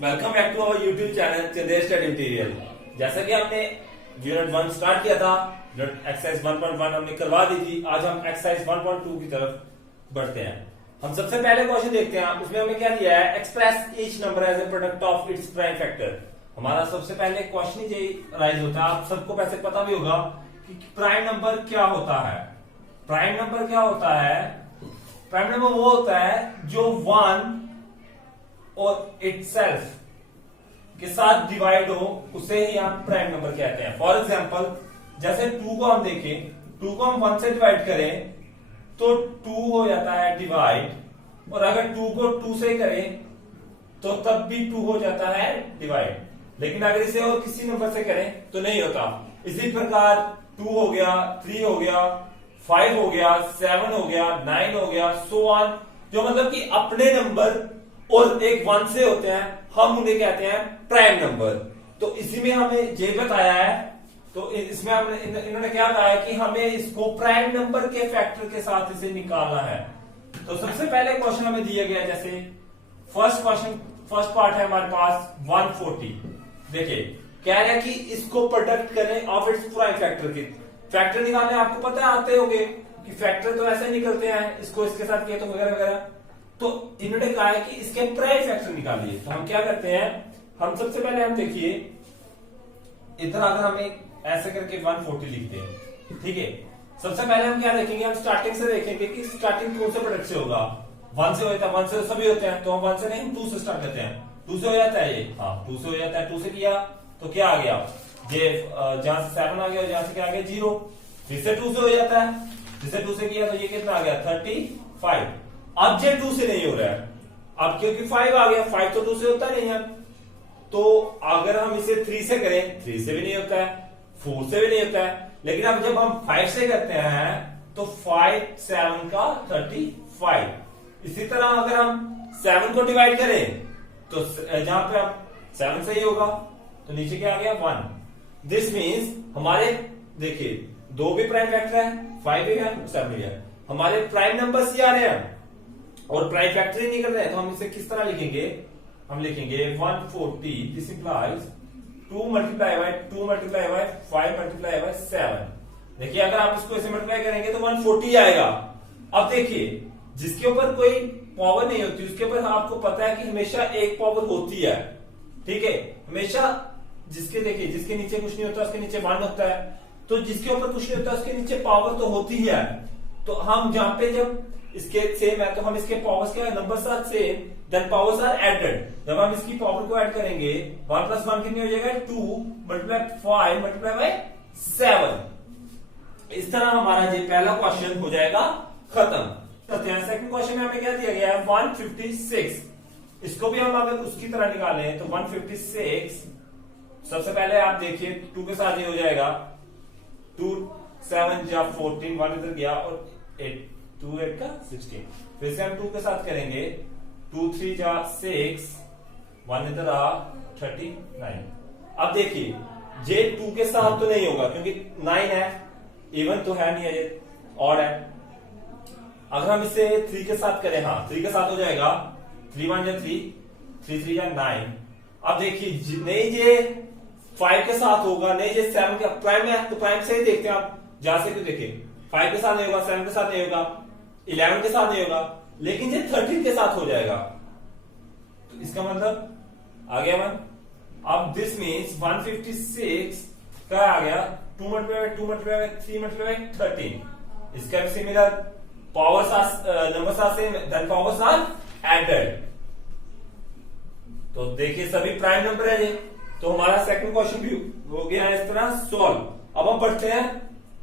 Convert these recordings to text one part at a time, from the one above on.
Welcome back to our YouTube channel Chandesh study material. जैसा कि हमने यूनिट 1 स्टार्ट किया था, एक्सरसाइज 1.1 हमने करवा दी थी। आज हम एक्सरसाइज 1.2 की तरफ बढ़ते हैं। हम सबसे पहले क्वेश्चन देखते हैं, उसमें हमें क्या दिया है, express each number as a product of its prime factor. हमारा सबसे पहले क्वेश्चन ही राइज होता है, आप सबको वैसे पता भी होगा कि प्राइम नंबर क्या होता है। प्राइम नंबर क्या होता है? प्राइम नंबर वो होता है जो 1 और इटसेल्फ के साथ डिवाइड हो, उसे ही हम प्राइम नंबर कहते हैं। फॉर एग्जांपल, जैसे 2 को हम देखें, 2 को हम 1 से डिवाइड करें तो 2 हो जाता है डिवाइड, और अगर 2 को 2 से करें तो तब भी 2 हो जाता है डिवाइड। लेकिन अगर इसे और किसी नंबर से करें तो नहीं होता। इसी प्रकार 2 हो गया, 3 हो गया, 5 हो गया, 7 हो गया, 9 हो गया, सो ऑन। जो मतलब कि अपने नंबर और एक 1 से होते हैं, हम उन्हें कहते हैं प्राइम नंबर। तो इसी में हमें ये बताया है, तो इसमें हमने इन्होंने क्या कहा है कि हमें इसको प्राइम नंबर के फैक्टर के साथ इसे निकालना है। तो सबसे पहले क्वेश्चन हमें दिया गया, जैसे फर्स्ट पार्ट है हमारे पास 140। देखिए कह रहा है कि इसको प्रोडक्ट करें ऑफ इट्स प्राइम फैक्टर की। फैक्टर निकालने आपको पता है, आते होंगे कि फैक्टर तो ऐसे निकलते हैं, इसको इसके साथ किया तो वगैरह वगैरह। तो इन्होंने कहा है कि इसके प्राइम फैक्टर निकालिए। तो हम क्या करते हैं, हम सबसे पहले हम देखिए इधर अगर हमें ऐसे करके 140 लिखते हैं, ठीक है। सबसे पहले हम क्या देखेंगे, हम स्टार्टिंग से देखेंगे कि स्टार्टिंग कौन से प्रोडक्ट से होगा। 1 से होता है, 1 से सभी होते हैं, तो हम 1 से नहीं, हम 2 से स्टार्ट करते हैं। 2 से हो जाता है ये, हाँ 2 से हो जाता है। 2 से किया तो क्या आ गया, ये जहां से 7 आ गया, जहां से क्या आ गया 0। फिर से 2 से हो जाता है, फिर से 2 से किया तो ये कितना आ गया 35। अब ये 2 से नहीं हो रहा है, अब क्योंकि 5 आ गया, 5 तो 2 से होता नहीं है। तो अगर हम इसे 3 से करें, 3 से भी नहीं होता है, 4 से भी नहीं होता है। लेकिन अब जब हम 5 से करते हैं तो 5 7 का 35। इसी तरह अगर हम 7 को डिवाइड करें तो जहां पे हम 7 से ही होगा, तो नीचे क्या आ गया 1। दिस मीन्स हमारे देखिए 2 भी प्राइम फैक्टर है, 5 भी है, 7 भी है। हमारे प्राइम नंबर्स ही आ रहे हैं और प्राइम फैक्टर ही नहीं कर रहे हैं। तो हम इसे किस तरह लिखेंगे, हम लिखेंगे 140, this implies 2 multiply by 2 multiply by 5 multiply bye 7। देखिए अगर आप इसको ऐसे मल्टीप्लाई करेंगे तो 140 आएगा। अब देखिए जिसके ऊपर कोई पावर नहीं होती उसके ऊपर आपको पता है कि हमेशा एक पावर होती है, ठीक है। हमेशा जिसके देखिए जिसके नीचे कुछ नहीं होता उसके नीचे 1 होता है, तो जिसके ऊपर कुछ नहीं होता उसके नीचे पावर तो होती ही है। तो हम जहां पे जब इसके सेम है तो हम इसके पावर्स के numbers are same, then powers are added. जब हम इसकी पावर को ऐड करेंगे 1 + 1 कितनी हो जाएगा 2 मल्टीप्लाई 5 मल्टीप्लाई बाय 7। इस तरह हमारा ये पहला क्वेश्चन हो जाएगा खत्म। सेकंड क्वेश्चन में हमें क्या दिया गया है 156। इसको भी हम अगर उसकी तरह निकालें तो 156 सबसे पहले आप देखिए 2 के साथ ये हो जाएगा 2 7 जा 14, 1 इधर गया और 8, 2 8 का 16। फिर से हम 2 के साथ करेंगे 2 3 जा 6, 1 इधर आ 39। अब देखिए ये 2 के साथ तो नहीं होगा क्योंकि 9 है, इवन तो है नहीं है, ये ऑड है। अगर हम इसे 3 के साथ करें, हाँ 3 के साथ हो जाएगा 3 1 जा 3, 3 3 जा 9। अब देखिए नहीं ये 5 के साथ होगा, नहीं ये 7 का प्राइम है, तो प्राइम से ही देखते हैं आप, जहां से भी देखिए 5 के साथ नहीं होगा, 7 के साथ नहीं होगा, 11 के साथ नहीं होगा, लेकिन ये 13 के साथ हो जाएगा। तो इसका मतलब आ गया 1। अब दिस मीन्स 156 क्या आ गया 2 मल्टीप्लाई 2 मल्टीप्लाई 3 मल्टीप्लाई 13। इसका भी similar, powers are numbers are same, then powers are added. तो देखिए सभी प्राइम नंबर है ये। तो हमारा सेकंड क्वेश्चन भी हो गया है इस तरह सॉल्व। अब हम बढ़ते हैं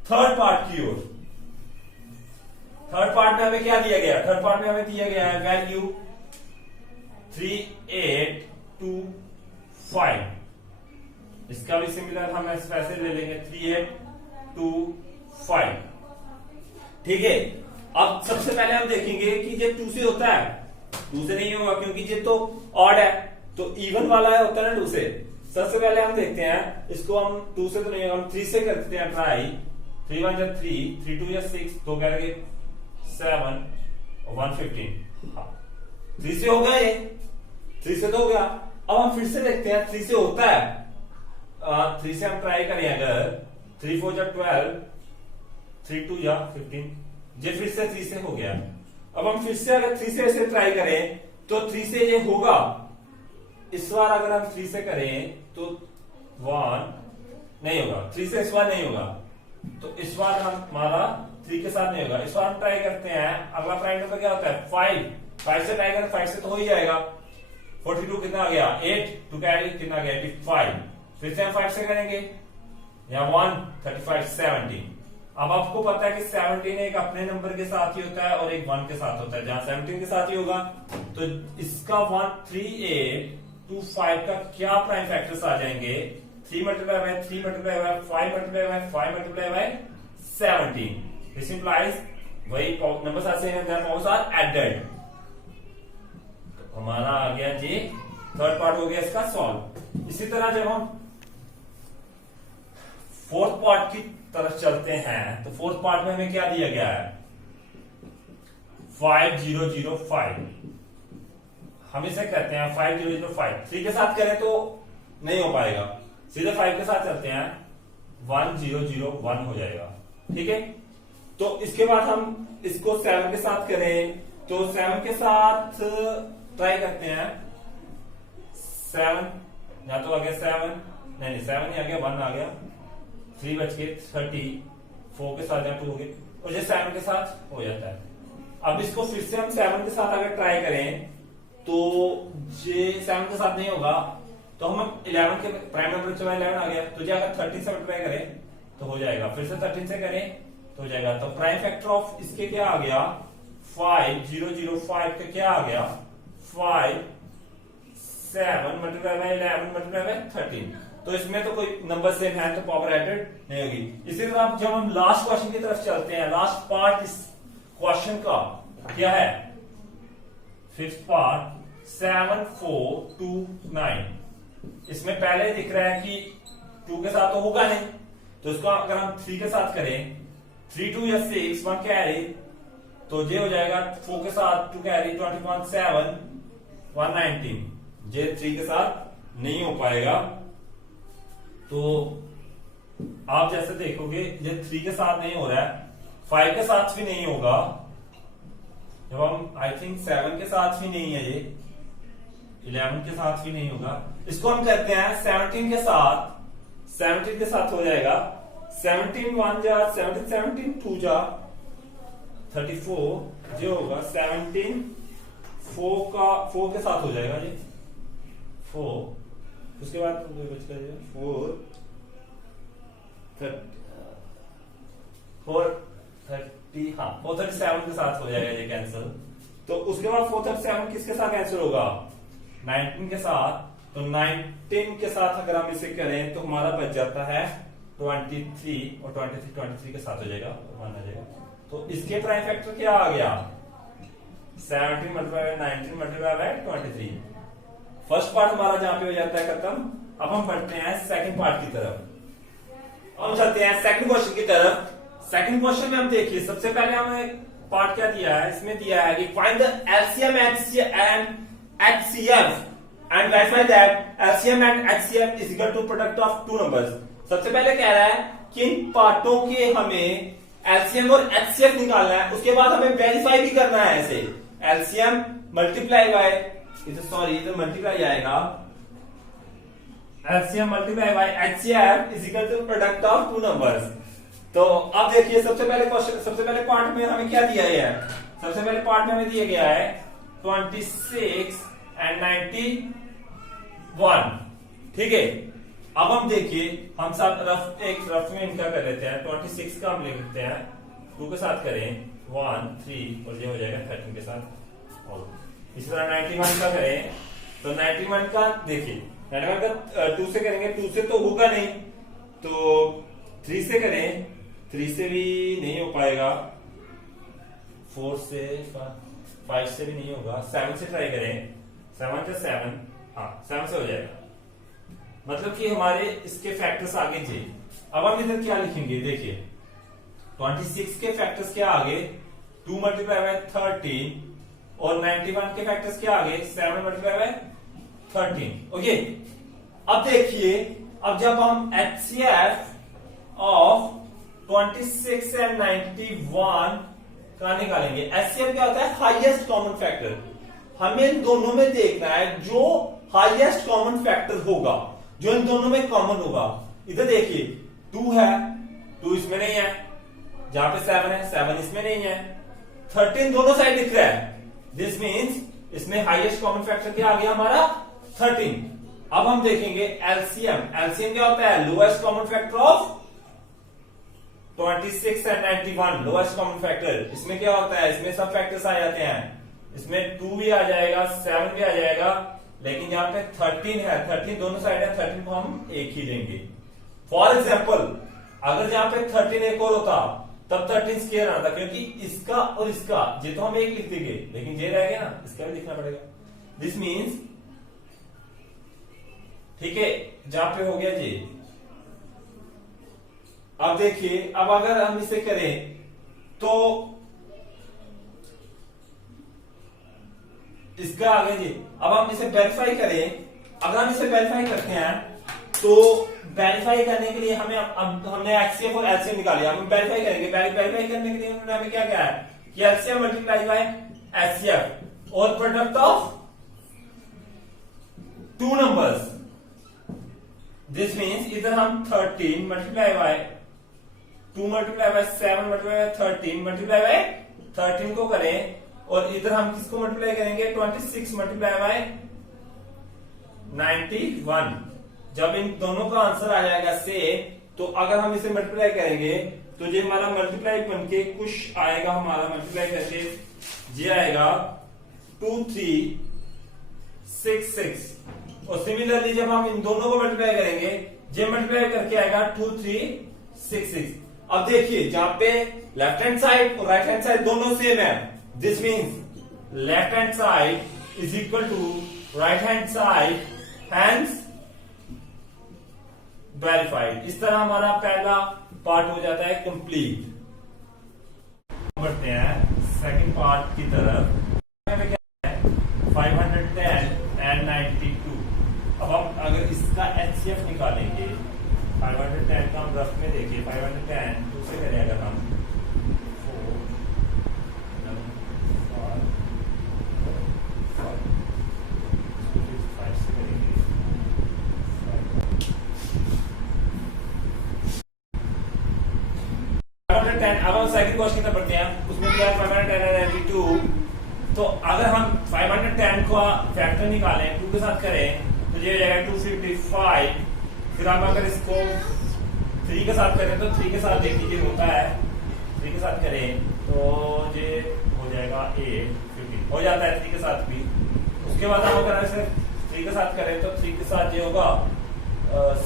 थर्ड पार्ट की ओर। थर्ड पार्ट में हमें क्या दिया गया, थर्ड पार्ट में हमें दिया गया है वैल्यू 3825। इसका भी सिमिलर हम ऐसे ले लेंगे 3825, ठीक है। अब सबसे पहले हम देखेंगे कि ये 2 से होता है, 2 से नहीं होगा क्योंकि ये तो ऑड है, तो इवन वाला है होता है ना 2 से। सबसे पहले हम देखते हैं इसको, हम 2 से तो नहीं होगा, हम 3 से करते हैं ट्राई। 3 1 जा 3, 3 2 जा 6, तो क्या करेंगे 7 और 115। हाँ 3 से हो गया, ये 3 से तो हो गया। अब हम फिर से देखते हैं 3 से होता है। 3 से हम ट्राई करें, अगर 3 4 जा 12, 3 2 जा 15, ये फिर से 3 से हो गया। अब हम फिर से अगर 3 से ऐसे ट्राई करें तो 3 से ये होगा। इस बार अगर हम 3 से करें तो 1 नहीं होगा, 3 से इस बार नहीं होगा, तो इस बार हमारा 3 के साथ नहीं होगा। इस बार हम ट्राई करते हैं, अगला प्राइम नंबर क्या होता है 5 से ट्राई करें, 5 से तो हो ही जाएगा। 42 कितना आ गया 8, टू कैरी कितना आ गया 85। फिर से हम 5 से करेंगे, यहाँ 1 35 17। अब आपको पता है कि 17 एक अपने नंबर के साथ ही होता है और एक 1 के साथ होता है। जहां 17 के साथ ही होगा तो इसका 1 3 8 2 5 का क्या प्राइम फैक्टर्स आ जाएंगे, 3 multiply by 3 multiply by 5 multiply by 5 multiply by 17। This implies वही numbers are same and their powers are added. हमारा आ गया जी थर्ड पार्ट हो गया इसका सॉल्व। इसी तरह जब हम फोर्थ पार्ट की तरफ चलते हैं तो फोर्थ पार्ट में हमें क्या दिया गया है 5005। हम इसे कहते हैं 5005। 3 के साथ करें तो नहीं हो पाएगा, सीधे 5 के साथ चलते हैं 1001 हो जाएगा। ठीक है, तो इसके बाद हम इसको 7 के साथ करें तो 7 के साथ ट्राई करते हैं। 7 या तो आ गया 7, नहीं 7 नहीं आ गया, 1 आ गया, 3 बच के 30, 4 के साथ 2 हो गए और ये 7 के साथ हो जाता है। अब इसको फिर से हम 7 के साथ अगर ट्राई करें तो ये 7 के साथ नहीं होगा, तो हम 11 के प्राइम नंबर 11 आ गया, तो अगर 13 से मल्टीप्लाई करें तो हो जाएगा। फिर से 13 से करें तो हो जाएगा। तो प्राइम फैक्टर ऑफ इसके क्या आ गया 5005 का क्या आ गया 5 7 मल्टीप्लाई बाय 11 मल्टीप्लाई बाय 13। तो इसमें तो कोई नंबर सेम है तो पावर एडेड नहीं होगी। इसी तरह जब हम लास्ट क्वेश्चन की तरफ चलते हैं, लास्ट पार्ट इस क्वेश्चन का क्या है, फिफ्थ पार्ट 7 4 2 9। इसमें पहले दिख रहा है कि 2 के साथ तो होगा नहीं, तो इसको अगर हम 3 के साथ करें 3 2 या 6 1 कैरी, तो ये हो जाएगा 4 के साथ 2 कैरी 21 7 119। ये 3 के साथ नहीं हो पाएगा। तो आप जैसे देखोगे ये 3 के साथ नहीं हो रहा है, 5 के साथ भी नहीं होगा, जब हम आई थिंक 7 के साथ भी नहीं है, ये 11 के साथ भी नहीं होगा। इसको हम कहते हैं 17 के साथ, 17 के साथ हो जाएगा। 17 1 जा 17 17 2 जा 34, जो होगा 17 4 के साथ हो जाएगा जी 4। उसके बाद 430, हाँ 437 के साथ हो जाएगा ये कैंसिल। तो उसके बाद 437 किसके साथ कैंसिल होगा 19 के साथ। तो 19 के साथ अगर हम इसे करें तो हमारा बच जाता है 23 और 23 के साथ हो जाएगा, मान आ जाएगा। तो इसके प्राइम फैक्टर क्या आ गया 17 multiply by 19 multiply by 23। First part हमारा जहां पे हो जाता है खत्म। अब हम बढ़ते हैं सेकंड पार्ट की तरफ। हम चलते हैं सेकंड क्वेश्चन की तरफ। सेकंड क्वेश्चन में हम देखिए, सबसे पहले हमें पार्ट क्या दिया है, इसमें दिया है कि find the LCM and HCF and verify that LCM and HCF is equal to product of two numbers. सबसे पहले कह रहा है कि इन पार्टों के हमें एलसीएम और एचसीएफ निकालना है, उसके बाद हमें वेरीफाई भी करना है। ऐसे एलसीएम मल्टीप्लाई बाय, इधर मल्टीप्लाई आएगा, LCM multiply by HCF is equal to product of two numbers. तो अब देखिए सबसे पहले पार्ट में हमें क्या दिया है, सबसे पहले पार्ट में हमें दिया गया है 26 एंड 91। ठीक है, अब हम देखिए हम सब रफ में इनका कर लेते हैं। 26 का हम लिख लेते हैं 2 के साथ करें 1 3 और ये हो जाएगा 13 के साथ। और इसी तरह 91 का करें तो 91 का देखिए 91 का 2 से करेंगे, 2 से तो होगा नहीं, तो 3 से करें, 3 से भी नहीं हो पाएगा, 4 से 5 से भी नहीं होगा, 7 से ट्राई करें, 7 से 7, हाँ 7 से हो जाएगा। मतलब कि हमारे इसके फैक्टर्स आगे थे। अब हम इधर क्या लिखेंगे, देखिए 26 के फैक्टर्स क्या आगे 2 मल्टीप्लाई बाय 13 और 91 के फैक्टर्स क्या आगे 7 मल्टीप्लाई बाय 13। ओके, अब देखिए, अब जब हम HCF ऑफ 26 एंड 91 का निकालेंगे, HCF क्या होता है? Highest common factor. हमें इन दोनों में देखना है जो हाईएस्ट कॉमन फैक्टर होगा, जो इन दोनों में कॉमन होगा। इधर देखिए 2 है, 2 इसमें नहीं है, जहां पे 7 है 7 इसमें नहीं है, 13 दोनों साइड दिख रहा है। दिस मीन्स इसमें हाईएस्ट कॉमन फैक्टर क्या आ गया हमारा? 13। अब हम देखेंगे एलसीएम। एलसीएम क्या होता है? Lowest common factor of 26 and 91, lowest common factor. इसमें क्या होता है? इसमें सब फैक्टर्स आ जाते हैं, इसमें 2 भी आ जाएगा, 7 भी आ जाएगा, लेकिन यहाँ पे 13 है, 13 दोनों साइड है, 13 को हम एक ही लेंगे। फॉर एग्जाम्पल, अगर जहां पे 13 एक और होता तब 13 स्क्वायर आता, क्योंकि इसका और इसका ये तो हम एक लिख देंगे, लेकिन ये रह गया ना, इसका भी लिखना पड़ेगा। दिस मीन्स, ठीक है, जहां पे हो गया जी। अब देखिए, अब अगर हम इसे करें तो इसका आगे जी, अब हम इसे वेरीफाई करें। अगर हम इसे वेरीफाई करते हैं तो वेरीफाई करने के लिए हमें, अब हमने एचसीएफ और एलसीएम निकाल लिया, हम वेरीफाई करेंगे। वेरीफाई करने के लिए उन्होंने हमें क्या क्या है कि एलसीएम मल्टीप्लाई बाय एचसीएफ और product of 2 numbers. This means इधर हम 13 multiply by 2 multiply by 7 multiply by 13 multiply by 13 को करें, और इधर हम किसको मल्टीप्लाई करेंगे? 26 मल्टीप्लाई बाय 91। जब इन दोनों का आंसर आ जाएगा सेम, तो अगर हम इसे मल्टीप्लाई करेंगे तो ये हमारा मल्टीप्लाई बन के कुछ आएगा, हमारा मल्टीप्लाई करके ये आएगा 2366। और सिमिलरली जब हम इन दोनों को मल्टीप्लाई करेंगे, ये मल्टीप्लाई करके आएगा 2366। अब देखिए, जहां पे लेफ्ट हैंड साइड और राइट हैंड साइड दोनों सेम है, this means left hand side is equal to right hand side, hence verified. इस तरह हमारा पहला पार्ट हो जाता है कंप्लीट। बढ़ते हैं सेकंड पार्ट की तरफ। क्या है? 510 एंड 92। अब हम अगर इसका एचसीएफ निकालेंगे, 510 का हम रफ में देखिए, 510 दूसरे करें अगर हम 4 5 से करेंगे, अब हम सेकंड क्वेश्चन की तरफ बढ़ते हैं। उसमें क्या है? 510 एंड 92। तो अगर हम 510 का फैक्टर निकालें, 2 के साथ करें, तो ये हो जाएगा 255। फिर हम अगर इसको 3 के साथ करें तो 3 के साथ देख लीजिए होता है, 3 के साथ करें तो ये हो जाएगा 850, हो जाता है 3 के साथ भी। उसके बाद हम अगर ऐसे 3 के साथ करें तो 3 के साथ ये होगा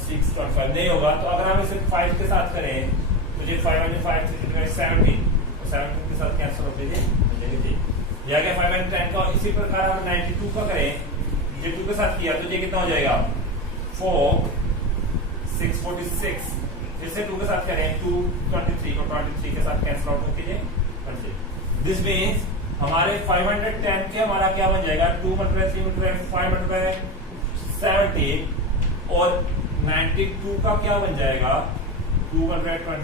625 नहीं होगा। तो अगर हम इसे 5 के साथ करें तो ये 5 and 5 17, और 17 के साथ कैंसिल होते थे, ये आ गया 510 का। इसी प्रकार हम 92 का करें, ये 2 के साथ किया तो ये कितना हो जाएगा? 4 646। फिर से 2 के साथ करें, 223 को 23 के साथ कैंसिल आउट होके दिस मीन्स हमारे 510 के हमारा क्या बन जाएगा? 2 मल्टीप्लाई 3 मल्टीप्लाई 5 मल्टीप्लाई 17, और 92 का क्या बन जाएगा? 2 मल्टीप्लाई 23।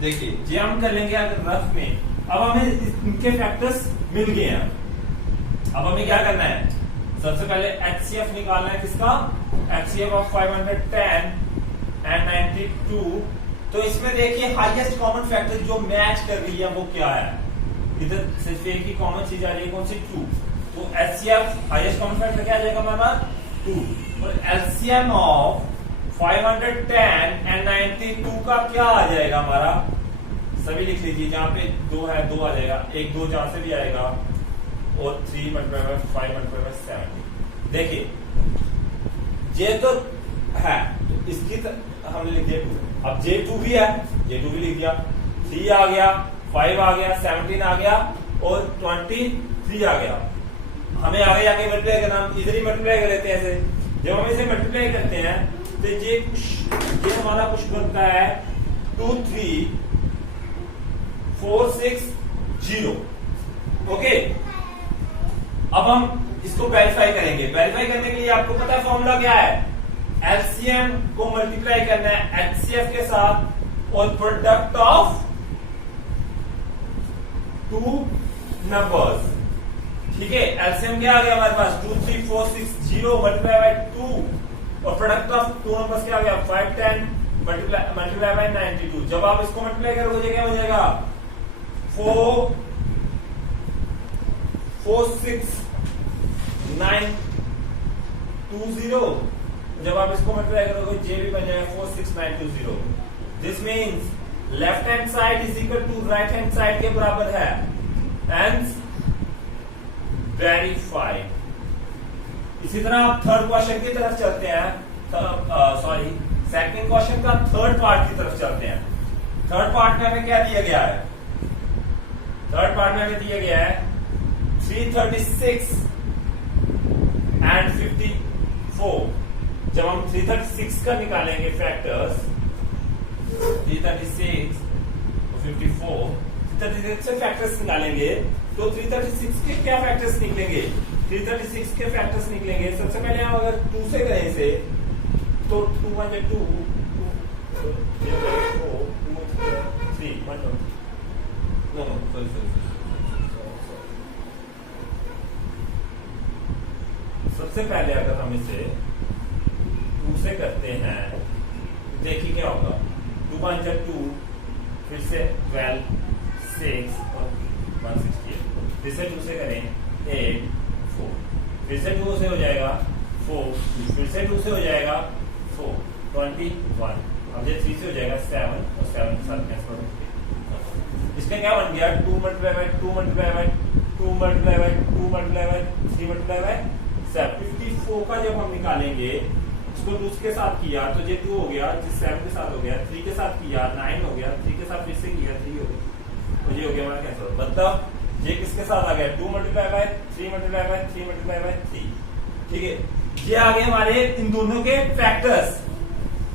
देखिए, ये हम कर लेंगे अगर रफ में। अब हमें इनके फैक्टर्स मिल गए हैं, अब हमें क्या करना है? सबसे पहले एचसीएफ निकालना है। किसका? HCF of 510 and 92। तो इसमें देखिए हाईएस्ट कॉमन फैक्टर जो मैच कर रही है वो क्या है? इधर सिर्फ एक ही कॉमन चीज आ रही है, कौन सी? 2। तो एचसीएफ हाईएस्ट कॉमन फैक्टर क्या आ जाएगा हमारा? 2। और एलसीएम ऑफ 510 एंड 92 का क्या आ जाएगा हमारा? सभी लिख लीजिए, जहां पे 2 है 2 आ जाएगा, 1 2 जहां से भी आएगा, और 3 मल्टीप्लाई बाय 5 मल्टीप्लाई बाय 7। देखिए ये तो है, तो इसकी हमने लिख दिया 2। अब J2 भी है, J2 भी लिख दिया, 3 आ गया, 5 आ गया, 17 आ गया, और 23 आ गया। हमें आगे जाके मल्टीप्लाई करना, हम इधर ही मल्टीप्लाई कर लेते हैं ऐसे। जब हम इसे मल्टीप्लाई करते हैं तो ये हमारा कुछ बनता है 23460। ओके, अब हम इसको वेरीफाई करेंगे। वेरीफाई करने के लिए आपको पता है फॉर्मूला क्या है, एलसीएम को मल्टीप्लाई करना है एचसीएफ के साथ और प्रोडक्ट ऑफ टू नंबर्स। ठीक है, एलसीएम क्या आ गया हमारे पास 2 3 4 6 0 मल्टीप्लाई बाय 2 और प्रोडक्ट ऑफ टू नंबर्स क्या आ गया 5 10 मल्टीप्लाई बाय 92। जब आप इसको मल्टीप्लाई करोगे क्या हो जाएगा 4 4 6 9 2 0। जब आप इसको मल्टीप्लाई करोगे जे भी बन जाएगा 4 6 9 2 0। This means left hand side is equal to right hand side के बराबर है। And verified. इसी तरह आप थर्ड क्वेश्चन की तरफ चलते हैं, सॉरी सेकंड क्वेश्चन का थर्ड पार्ट की तरफ चलते हैं। थर्ड पार्ट में हमें क्या दिया गया है, थर्ड पार्ट में हमें दिया गया है 336 एंड 54। जब हम 336 का निकालेंगे फैक्टर्स 336 और 54, 336 से फैक्टर्स निकालेंगे तो 336 के क्या फैक्टर्स निकलेंगे, 336 के फैक्टर्स निकलेंगे। सबसे पहले हम अगर 2 से करें इसे तो 2 1 2 4 2 3 1 नो सॉरी सबसे पहले अगर हम इसे 2 से करते हैं देखिए क्या होगा 2 1 2 फिर से 12 6 और 168 फिर से 2 से करें 8 4 फिर से 2 से हो जाएगा 4 फिर से 2 से हो जाएगा 4 21। अब ये 3 से हो जाएगा 7 और 7 के साथ कैंसिल होगा। इसका क्या बन गया 2 multiply by 2 multiply by 2 multiply by 2 multiply by 3 multiply bye 7। 54 का जब हम निकालेंगे इसको 2 के साथ किया तो ये 2 हो गया, 7 के साथ हो गया, 3 के साथ किया 9 हो गया, 3 के साथ फिर से किया 3 हो गया, तो ये हो गया हमारा कैंसिल। मतलब ये किसके साथ आ गया 2 multiply by 3 multiply by 3 multiply by 3। ठीक है, ये आ गए हमारे इन दोनों के फैक्टर्स।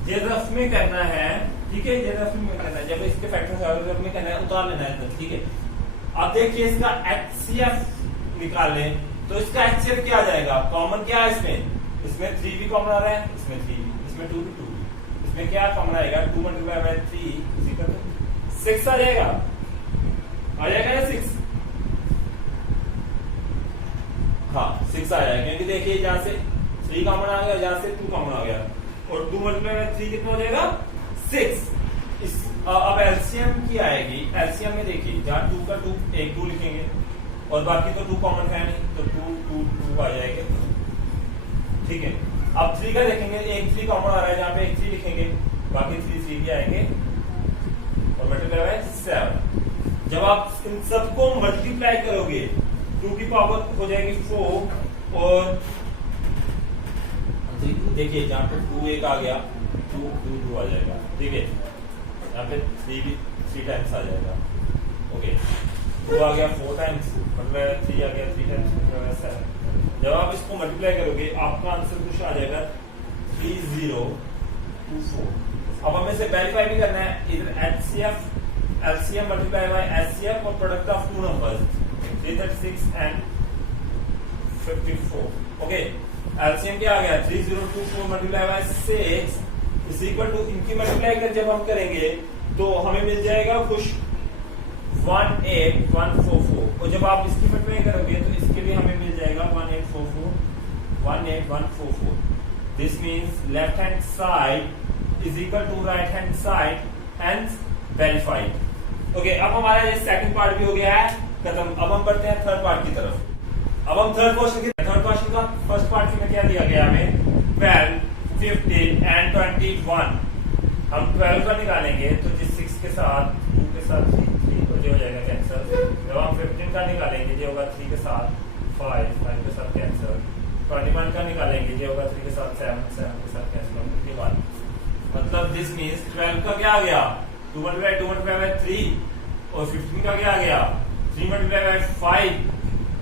ये रफ में करना है, ठीक है, ये रफ में करना है। जब इसके फैक्टर्स रफ में करना है उतार लेना है, ठीक है। अब देखिए इसका एचसीएफ निकाल लें तो इसका एचसीएफ क्या आ जाएगा, कॉमन क्या है इसमें 3 भी कॉमन आ रहा है, इसमें 3 भी, इसमें 2 भी 2 भी, इसमें क्या कॉमन आएगा 2 मल्टीप्लाई बाय 3 6 आ जाएगा ना 6। हाँ 6 आ जाएगा क्योंकि देखिए जहां से 3 कॉमन आ गया, जहां से 2 कॉमन आ गया और 2 मल्टीप्लाई बाय 3 कितना हो जाएगा 6। अब एलसीएम की आएगी, एलसीएम में देखिए जहां 2 का 2 एक 2 लिखेंगे और बाकी तो 2 कॉमन है नहीं तो 2 2 2 आ जाएगा। ठीक है, अब 3 का देखेंगे, एक 3 कॉमन आ रहा है, जहां पे एक 3 लिखेंगे बाकी 3 3 भी आएंगे और मल्टीप्लाई बाय 7। जब आप इन सबको मल्टीप्लाई करोगे 2 की पावर हो जाएगी 4 और देखिए जहां पे 2 एक आ गया 2 2 2 आ जाएगा। ठीक है, यहाँ पे 3 भी 3 टाइम्स आ जाएगा। ओके, 2 आ गया 4 टाइम्स मतलब 3 आ गया 3 टाइम्स 7। जब आप इसको मल्टीप्लाई करोगे आपका आंसर कुछ आ जाएगा 3024। अब हमें इसे वेरीफाई भी करना है, इधर HCF LCM multiply by HCF और product of two numbers 336 and 54। Okay, LCM क्या आ गया 3024 multiply by 6 is equal to, इनकी मल्टीप्लाई कर जब हम करेंगे तो हमें मिल जाएगा कुछ 18144 और जब आप इसकी मल्टीप्लाई करोगे तो इसके भी हमें मिल जाएगा 18144। This means left hand side is equal to right hand side and verified. Okay, अब हमारा ये सेकंड पार्ट भी हो गया है खत्म। अब हम बढ़ते हैं थर्ड पार्ट की तरफ। अब हम थर्ड क्वेश्चन का फर्स्ट पार्ट में क्या दिया गया हमें 12 15 एंड 21। हम 12 का निकालेंगे तो जिस 6 के साथ 2 के साथ 3 तो जो हो जाएगा कैंसर। जब हम 15 का निकालेंगे जो होगा 3 के साथ 5 के साथ कैंसर। 21 का निकालेंगे जो होगा 3 के साथ 7 के साथ कैंसर। 51 मतलब दिस मीन्स 12 का क्या आ गया 2 मल्टीप्लाई बाय 3 और 15 का क्या आ गया 3 मल्टीप्लाई बाय 5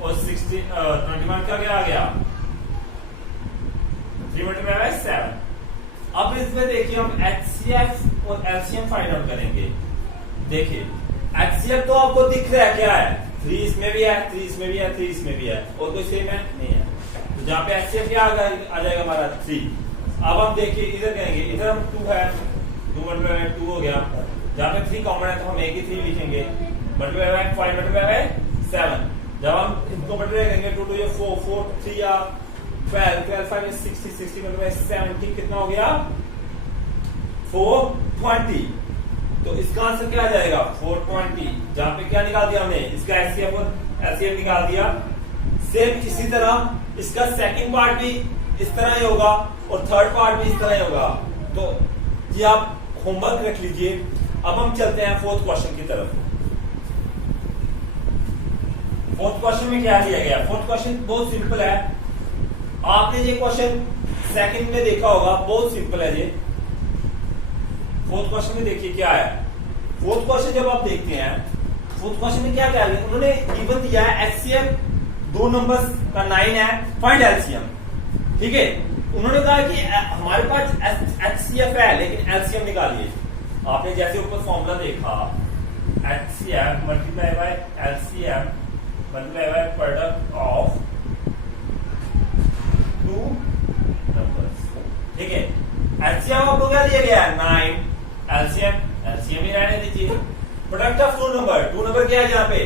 और 21 का क्या आ गया 3 मल्टीप्लाई बाय 7। अब इसमें देखिए हम एचसीएफ और एलसीएम फाइंड आउट करेंगे। देखिए एचसीएफ तो आपको दिख रहा है क्या है 3 इसमें भी है 3 इसमें भी है 3 इसमें भी है और कोई सेम है नहीं है। तो जहाँ पे एचसीएफ क्या आ जाएगा हमारा 3। अब हम देखिए इधर कहेंगे, इधर हम 2 है, 2 मल्टीप्लाई 2 हो गया। जहाँ पे 3 कॉमन है तो हम एक ही 3 लिखेंगे, मल्टीप्लाई बाय 5 मल्टीप्लाई बाय 7। जब हम इनको मल्टीप्लाई करेंगे 2 2 ये 4 4 3 या 12 12 5 60 60 मल्टीप्लाई 70 कितना हो गया 420। तो इसका आंसर क्या आ जाएगा 420। जहां पे क्या निकाल दिया हमने, इसका एचसीएफ और एलसीएम निकाल दिया। सेम इसी तरह इसका सेकंड पार्ट भी इस तरह ही होगा और थर्ड पार्ट भी इस तरह ही होगा। तो ये आप होमवर्क रख लीजिए। अब हम चलते हैं फोर्थ क्वेश्चन की तरफ। फोर्थ क्वेश्चन में क्या दिया गया, फोर्थ क्वेश्चन बहुत सिंपल है। आपने ये क्वेश्चन सेकंड में देखा होगा, बहुत सिंपल है ये। फोर्थ क्वेश्चन में देखिए क्या है। फोर्थ क्वेश्चन जब आप देखते हैं, फोर्थ क्वेश्चन में क्या क्या है, उन्होंने गिवन दिया है एचसीएफ 2 नंबर्स का 9 है, फाइंड एलसीएम। ठीक है, उन्होंने कहा कि हमारे पास एचसीएफ है लेकिन एलसीएम निकालिए। आपने जैसे ऊपर फॉर्मूला देखा, HCF multiply by LCM multiply by product of 2 numbers. ठीक है, एलसीएम आपको क्या दिया गया है 9, एलसीएम एलसीएम ही रहने दीजिए। प्रोडक्ट ऑफ 2 नंबर क्या है यहाँ पे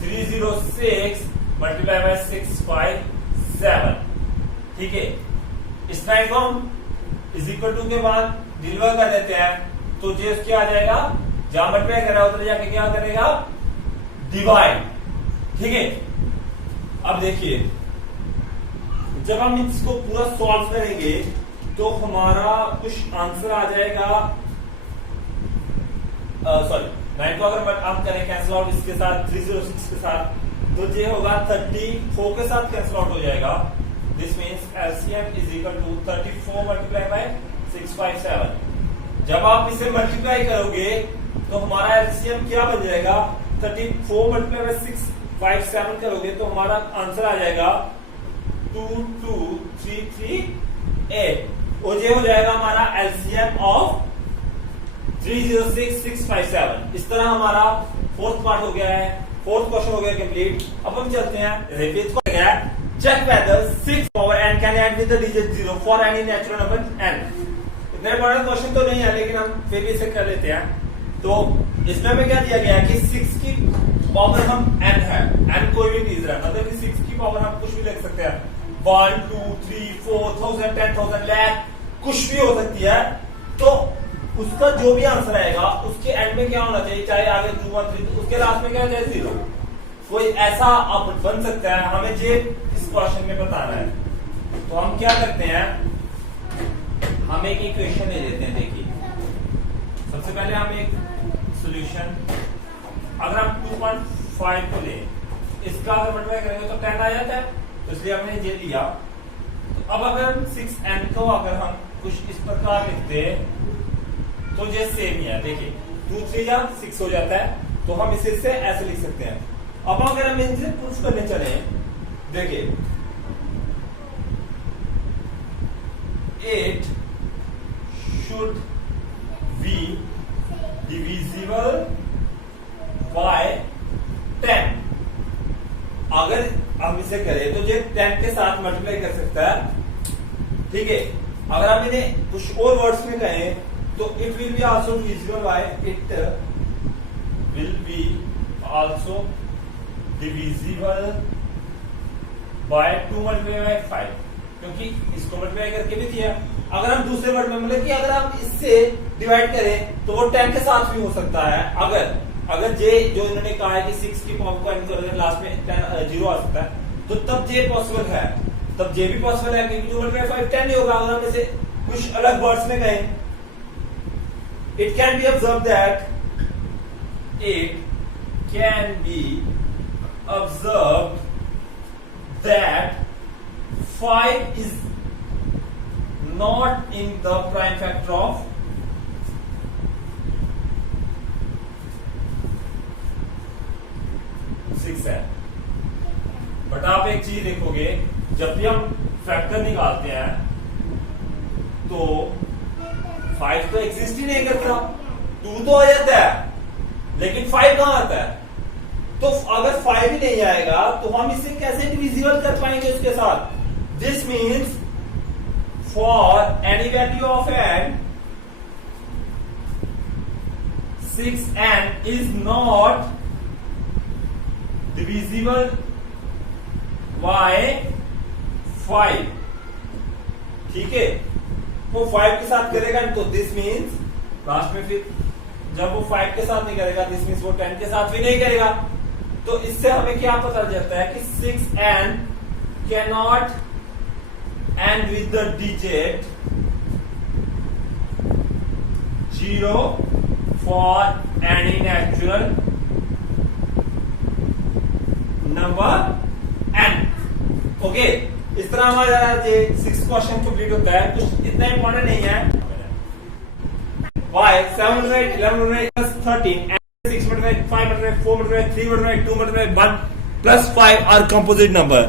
306 मल्टीप्लाई बाय 657। ठीक है, इस लाइन को हम इज इक्वल टू के बाद डिलीवर कर देते हैं तो ये क्या आ जाएगा, जहां मल्टीप्लाई कर रहा है उधर जाके क्या करेगा डिवाइड। ठीक है, अब देखिए जब हम इसको पूरा सॉल्व करेंगे तो हमारा कुछ आंसर आ जाएगा। सॉरी 9 को अगर हम करें कैंसिल आउट इसके साथ 306 के साथ तो ये होगा 34 के साथ कैंसिल आउट हो जाएगा। This means LCM is equal to 34 multiply by 657। जब आप इसे मल्टीप्लाई करोगे तो हमारा एलसीएम क्या बन जाएगा 34 मल्टीप्लाई बाय 657 करोगे तो हमारा आंसर आ जाएगा 22338 और ये हो जाएगा हमारा एलसीएम ऑफ 306657। इस तरह हमारा फोर्थ पार्ट हो गया है, फोर्थ क्वेश्चन हो गया कंप्लीट। अब हम चलते हैं फिफ्थ को गया check whether 6 power n can add with the digit 0 for any natural number n। इतना बड़ा क्वेश्चन तो नहीं है लेकिन हम फिर भी इसे कर लेते हैं। तो इसमें हमें क्या दिया गया है कि 6 की पावर हम n है, n कोई भी टीजर है, मतलब कि 6 की पावर हम कुछ भी लिख सकते हैं 1 2 3 4000 10,000 लाख कुछ भी हो सकती है। तो उसका जो भी आंसर आएगा उसके एंड में क्या होना चाहिए, चाहे आगे 2 1 3 उसके लास्ट में क्या हो जाए 0। कोई ऐसा आप बन सकता है, हमें ये इस क्वेश्चन में बताना है। तो हम क्या करते हैं, हम एक इक्वेशन ले लेते हैं। देखिए सबसे पहले हम एक सॉल्यूशन, अगर हम 2.5 को ले इसका अगर मल्टीप्लाई करेंगे तो 10 आ जाता है, तो इसलिए हमने ये लिया। तो अब अगर हम 6n को अगर हम कुछ इस प्रकार लिखते हैं तो ये सेम ही है। देखिए 2 3 या 6 हो जाता है, तो हम इसे से ऐसे लिख सकते हैं। अब अगर हम इनसे प्रूफ करने चले, देखिए 8 should be divisible by 10। अगर हम इसे करें तो ये 10 के साथ मल्टीप्लाई कर सकता है। ठीक है, अगर हम इन्हें कुछ और वर्ड्स में कहें तो it will be also divisible by, it will be also divisible by 2 multiply by 5, क्योंकि इसको मल्टीप्लाई करके भी दिया। अगर हम दूसरे वर्ड में मतलब कि अगर हम इससे डिवाइड करें तो वो 10 के साथ भी हो सकता है। अगर जे जो इन्होंने कहा है कि 6 की पावर को एड लास्ट में 0 आ सकता है, तो तब जे पॉसिबल है, तब जे भी पॉसिबल है क्योंकि 2 मल्टीप्लाई 5 10 ही होगा। अगर हम इसे कुछ अलग वर्ड्स में कहें, it can be observed that that 5 is not in the prime factor of 6 है। बट आप एक चीज देखोगे, जब भी हम फैक्टर निकालते हैं तो 5 तो एग्जिस्ट ही नहीं करता, 2 तो आ जाता है लेकिन 5 कहां आता है। तो अगर 5 ही नहीं आएगा तो हम इसे कैसे डिविजिबल कर पाएंगे उसके साथ। This means for any value of n 6n is not divisible by 5। ठीक है, वो 5 के साथ करेगा तो दिस मीन्स लास्ट में फिर जब वो 5 के साथ नहीं करेगा दिस मीन्स वो 10 के साथ भी नहीं करेगा। तो इससे हमें क्या पता चलता है कि 6n cannot and with the digit 0 for any natural number n। Okay, इस तरह हमारा ये 6 क्वेश्चन कंप्लीट होता है। कुछ इतना इंपॉर्टेंट नहीं है। y 7 multiplied 11 multiplied plus 13 and 6 multiplied 5 multiplied 4 multiplied 3 multiplied 2 multiplied 1 plus 5 are composite number।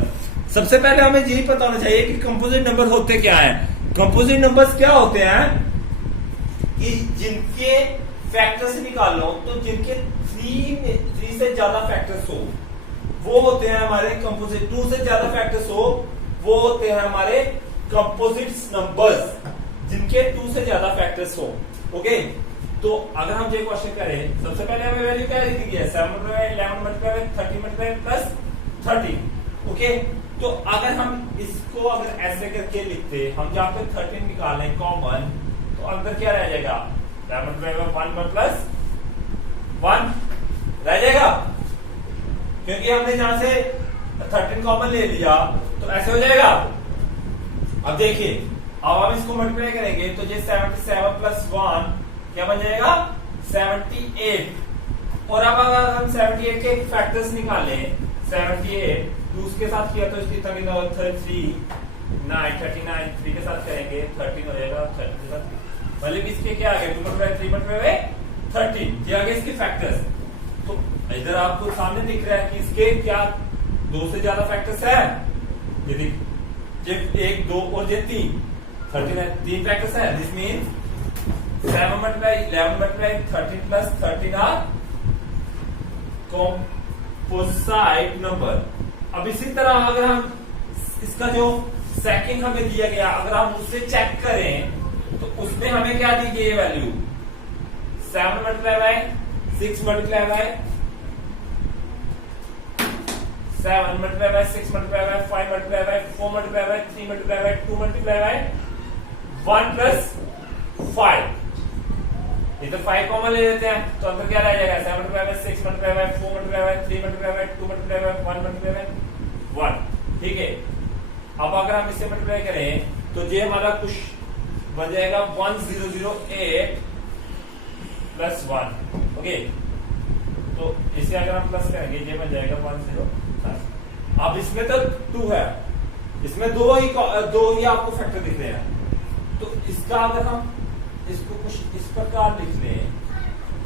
सबसे पहले हमें यही पता होना चाहिए कि कंपोजिट नंबर होते क्या हैं। कंपोजिट नंबर्स क्या होते हैं कि जिनके फैक्टर्स निकाल लो तो जिनके 3 से ज्यादा फैक्टर्स हो वो होते हैं हमारे कंपोजिट। 2 से ज्यादा फैक्टर्स हो वो होते हैं हमारे कंपोजिट नंबर्स, जिनके 2 से ज्यादा फैक्टर्स हो। ओके, तो अगर हम ये क्वेश्चन करें, सबसे पहले हमें वैल्यू क्या दी गई है 7 multiplied 11 multiplied 30 multiplied plus 30। Okay, तो अगर हम इसको अगर ऐसे करके लिखते, हम जहां पे 13 निकाल लें कॉमन, तो अंदर क्या रह जाएगा 11 multiplied 1 plus 1 रह जाएगा, क्योंकि हमने जहां से 13 कॉमन ले लिया तो ऐसे हो जाएगा। अब देखिए, अब हम इसको मल्टीप्लाई करेंगे तो ये 77 प्लस 1 क्या बन जाएगा 78। और अब अगर हम 78 के फैक्टर्स निकालें 78 तो उसके साथ किया तो इसकी 39 3 के साथ करेंगे 13 हो जाएगा 30 के साथ, मतलब इसके क्या आ गए 2 multiplied 3 multiplied 13 ये आ गए इसके फैक्टर्स। तो इधर आपको सामने दिख रहा है कि इसके क्या 2 से ज्यादा फैक्टर्स है, ये 1 2 और ये 3 3 फैक्टर्स है। This means 7 multiplied 11 multiplied 13 plus 13 are composite number। अब इसी तरह अगर हम इसका जो सेकंड हमें दिया गया अगर हम उससे चेक करें तो उसमें हमें क्या दी गई value 7 multiplied by 6 multiplied by 7 multiplied by 6 multiplied by 5 multiplied by 4 multiplied by 3 multiplied by 2 multiplied by 1 plus 5। इधर 5 कॉमन ले लेते हैं तो अंदर क्या रह जाएगा 7 multiplied by 6 multiplied by 4 multiplied by 3 multiplied by 2 multiplied by 1 multiplied by 1। ठीक है, अब अगर हम इसे मल्टीप्लाई करें तो ये हमारा कुछ बन जाएगा 1008 प्लस 1। ओके, तो इसे अगर हम प्लस करेंगे ये बन जाएगा 10। अब इसमें तो 2 है, इसमें दो ही आपको फैक्टर दिख रहे हैं। तो इसका अगर हम इसको कुछ इस प्रकार लिख लें,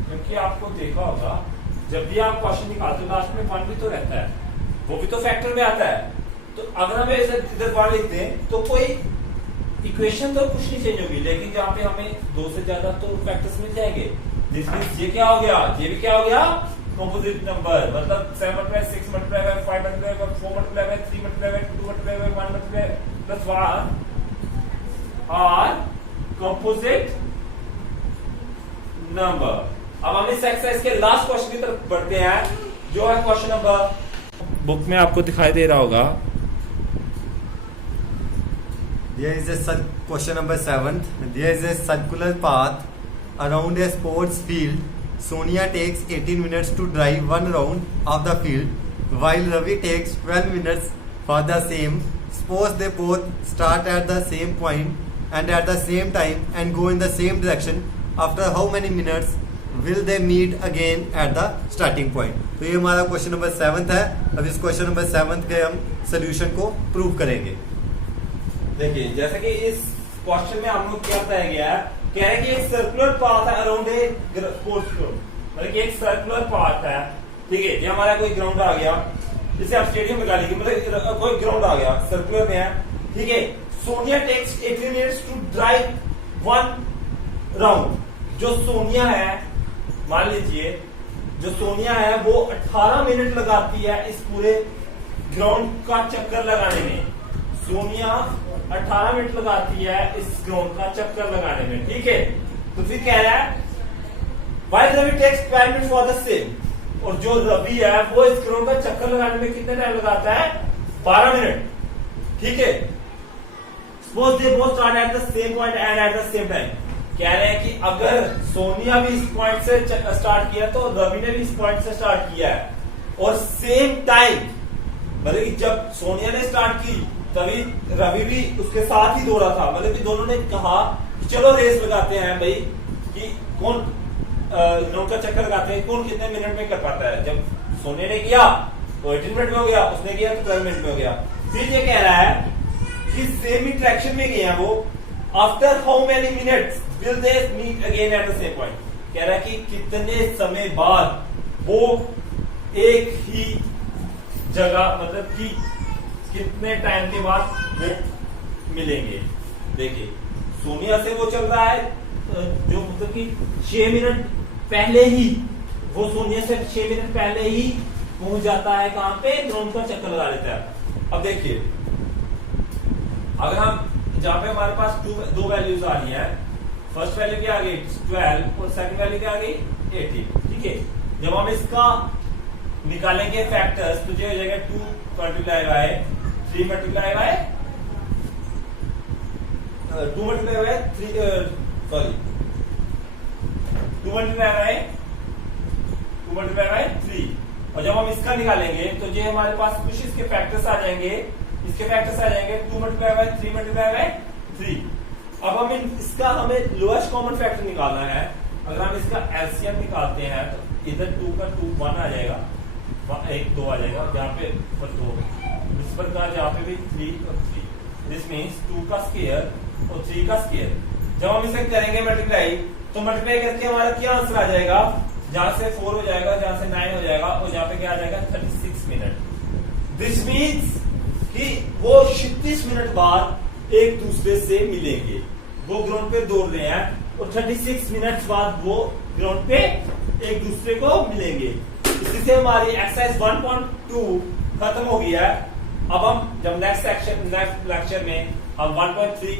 क्योंकि आपको देखा होगा जब भी आप क्वेश्चन निकालते हो लास्ट में 1 भी तो रहता है, वो भी तो फैक्टर में आता है। तो अगर हम इधर 1 लिख दें तो कोई इक्वेशन तो कुछ नहीं चेंज होगी, लेकिन जहां पे हमें 2 से ज्यादा तो फैक्टर्स मिल जाएंगे। ये क्या हो गया, ये भी क्या हो गया कंपोजिट नंबर, मतलब 7 multiplied 6 multiplied by 5 multiplied by 4 multiplied by 3 multiplied by 2 multiplied by 1 multiplied plus 1 और कंपोजिट नंबर। अब हम इस एक्सरसाइज के लास्ट क्वेश्चन की तरफ बढ़ते हैं, जो है क्वेश्चन नंबर बुक में आपको दिखाई दे रहा होगा। There is a question number 7th. There is a circular path around a sports field. Sonia takes 18 minutes to drive one round of the field, while Ravi takes 12 minutes for the same. Suppose they both start at the same point and at the same time and go in the same direction. After how many minutes will they meet again at the starting point? तो ये हमारा question number 7th है। अब इस question number 7th के हम solution को prove करेंगे। देखिए, जैसे कि इस क्वेश्चन में हम लोग क्या बताया गया है, कह रहे हैं कि एक सर्कुलर पाथ है अराउंड ए स्पोर्ट्स ग्राउंड, मतलब कि एक सर्कुलर पाथ है। ठीक है, ये हमारा कोई ग्राउंड आ गया, जिसे आप स्टेडियम में डालेंगे, मतलब कोई ग्राउंड आ गया सर्कुलर में है। ठीक है, Sonia takes 18 minutes to drive one round. जो सोनिया है, मान लीजिए जो सोनिया है वो 18 मिनट लगाती है इस पूरे ग्राउंड का चक्कर लगाने में। सोनिया 18 मिनट लगाती है इस ग्राउंड का चक्कर लगाने में, ठीक है। तो फिर कह रहा है while Ravi takes 12 minute for the same, और जो रवि है वो इस ग्राउंड का चक्कर लगाने में कितने टाइम लगाता है, 12 मिनट, ठीक है। Suppose they both start at the same point and eight the same time. कह रहे हैं कि अगर सोनिया भी इस पॉइंट से स्टार्ट किया तो रवि ने भी इस पॉइंट से स्टार्ट किया है, और सेम टाइम, मतलब कि जब सोनिया ने स्टार्ट की तभी रवि भी उसके साथ ही दौड़ा था। मतलब कि दोनों ने कहा कि चलो रेस लगाते हैं भाई, कि कौन ग्राउंड का चक्कर लगाते हैं, कौन कितने मिनट में कर पाता है। जब सोनिया ने किया तो 18 मिनट में हो गया, उसने किया तो 12 मिनट में हो गया। फिर ये कह रहा है कि सेम इंटरेक्शन में गए हैं वो, after how many minutes will they meet again at the same point. कह रहा है कि कितने समय बाद वो एक ही जगह, मतलब कि कितने टाइम के बाद वो मिलेंगे। देखिए सोनिया से वो चल रहा है जो मतलब कि 6 मिनट पहले ही, वो सोनिया से 6 मिनट पहले ही पहुंच जाता है कहां पे, ग्राउंड का चक्कर लगा लेता है। अब देखिए अगर हम जहां पे हमारे पास दो वैल्यूज आ रही है, फर्स्ट वैल्यू क्या आ गई 12 और सेकंड वैल्यू क्या आ गई 18, ठीक है। जब हम इसका निकालेंगे फैक्टर्स तो जो हो जाएगा 2 multiply by 3 multiply bye 2 multiply by 3, sorry 2 multiply by 3। और जब हम इसका निकालेंगे तो ये हमारे पास कुछ इसके फैक्टर्स आ जाएंगे, इसके फैक्टर्स आ जाएंगे 2 मल्टीप्लाई बाय 3 मल्टीप्लाई बाय 3। अब हम इसका हमें लोएस्ट कॉमन फैक्टर निकालना है। अगर हम इसका एलसीएम निकालते हैं तो इधर 2 का 2 1 आ जाएगा, 1 2 आ जाएगा, यहाँ पे 2, इस प्रकार यहाँ पे भी 3 और 3, दिस मीन्स 2 का स्क्वायर और 3 का स्क्वायर। जब हम इसे करेंगे मल्टीप्लाई तो मल्टीप्लाई करके हमारा क्या आंसर आ जाएगा, जहां से 4 हो जाएगा, जहां से 9 हो जाएगा, और जहां पे क्या आ जाएगा 36 मिनट। दिस मीन्स कि वो 36 मिनट बाद एक दूसरे से मिलेंगे। वो ग्राउंड पे दौड़ रहे हैं और 36 मिनट बाद वो ग्राउंड पे एक दूसरे को मिलेंगे। इसी से हमारी एक्सरसाइज 1.2 खत्म हो गई है। अब हम जब नेक्स्ट लेक्चर में हम 1.3